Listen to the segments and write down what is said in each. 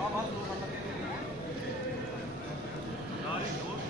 Thank you.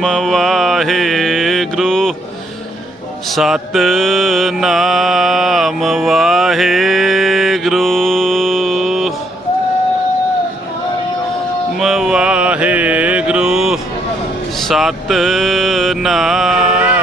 ਨਾਮ ਵਾਹਿਗੁਰੂ। ਸਤ ਨਾਮ ਵਾਹਿਗੁਰੂ। ਮਵਾਹਿਗੁਰੂ ਸਤ ਨਾਮ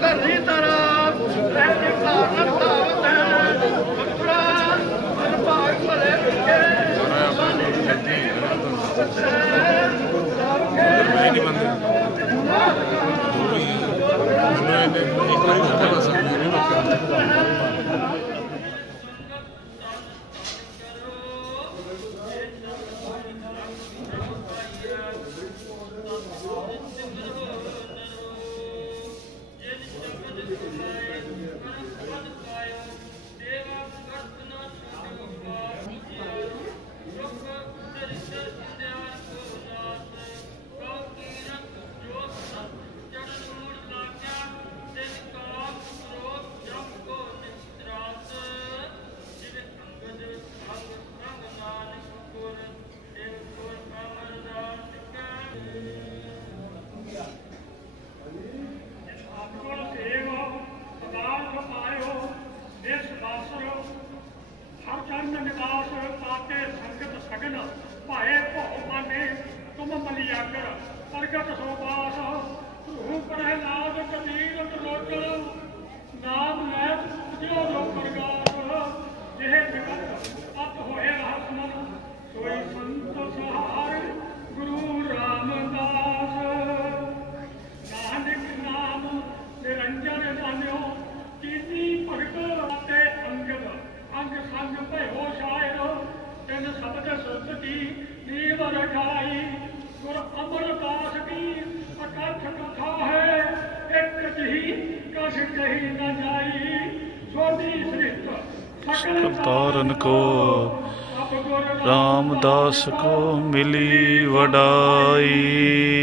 Ferreira. Yeah. ਰਾਮਦਾਸ ਕੋ ਮਿਲੀ ਵਡਾਈ।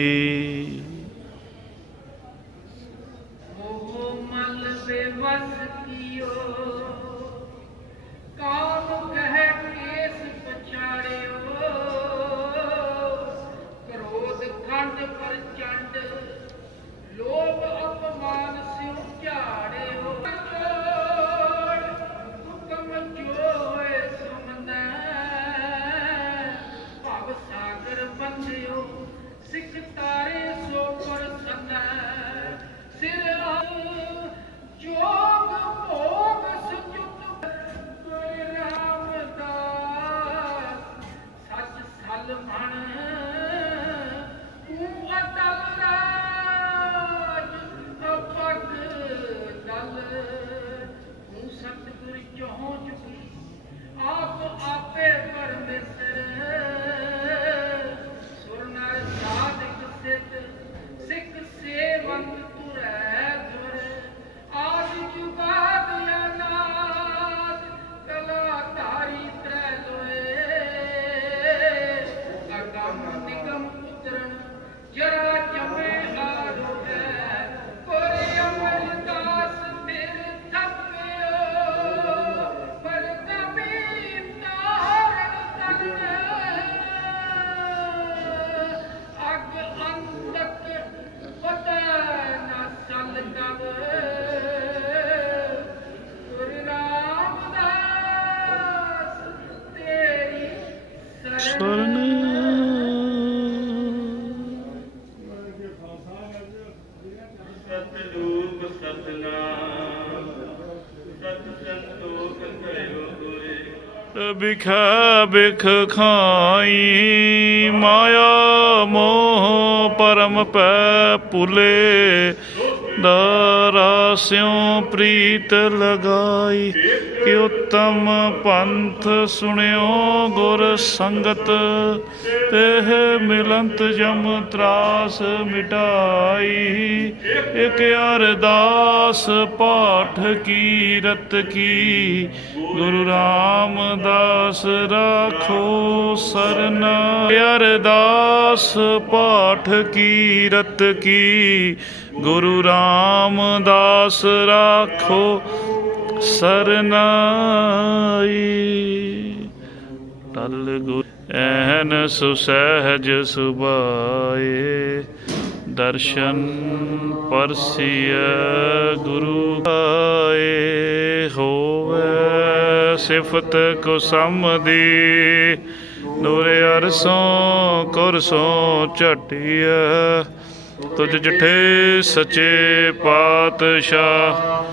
ਸਰਨ ਸਤਿਰੂਪ ਸਤਨਾਮ। ਸਤ ਸੰਤੋਖ ਭਇਓ ਹੋਏ ਬਿਖਾ ਬਿਖ ਖਾਈ ਮਾਇਆ ਮੋਹ ਪਰਮ ਪੈ ਭੁਲੇ। ਦਾਰਾ ਸਿਉ ਪ੍ਰੀਤ ਲਗਾਈ, ਕਿ ਉਤਮ ਪੰਥ ਸੁਣਿਓ ਗੁਰ ਸੰਗਤ। ਤੇਹ ਮਿਲੰਤ ਜਮ ਤਰਾਸ ਮਿਟਾਈ, ਇਕ ਅਰਦਾਸ ਪਾਠ ਕੀਰਤ ਕੀ। ਗੁਰੂ ਰਾਮਦਾਸ ਰਾਖੋ ਸਰਨਾ, ਅਰਦਾਸ ਪਾਠ ਕੀ ਰਤ ਕੀ। ਗੁਰੂ ਰਾਮਦਾਸ ਰਾਖੋ ਸਰਨਾਈ। ਤਲ ਗੁਰ ਐਨ ਸੁਸਹਿਜ ਸੁਭਾਏ। ਦਰਸ਼ਨ ਪਰਸੀਐ ਗੁਰੂ ਆਏ। ਹੋਵੇ ਸਿਫਤ ਕੋ ਸਮਦੀ। ਨੂਰੇ ਅਰਸੋਂ ਕੁਰਸੋਂ ਝਟਿਐ। ਤੁਝ ਜਿਠੇ ਸਚੇ ਪਾਤਸ਼ਾਹ,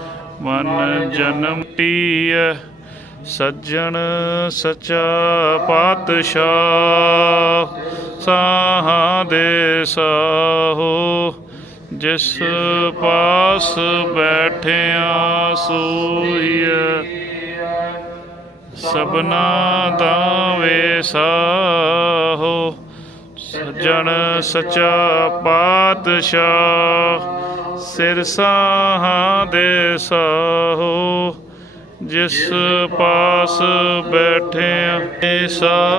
ਮਨ ਜਨਮ ਟੀਐ ਸੱਜਣ ਸਚਾ ਪਾਤਸ਼ਾਹ। ਸਾਹਾਂ ਦੇ ਸਾਹੋ, ਜਿਸ ਪਾਸ ਬੈਠਿਆ ਸੋਈਐ ਸਬਨਾ ਦਾ ਵੇਸਾਹੋ ਸੱਜਣ ਸਚਾ ਪਾਤਸ਼ਾਹ ਸਿਰ ਸਾਹਾਂ ਦੇ ਸਾਹੋ ਜਿਸ ਪਾਸ ਬੈਠਿਆ ਸਾ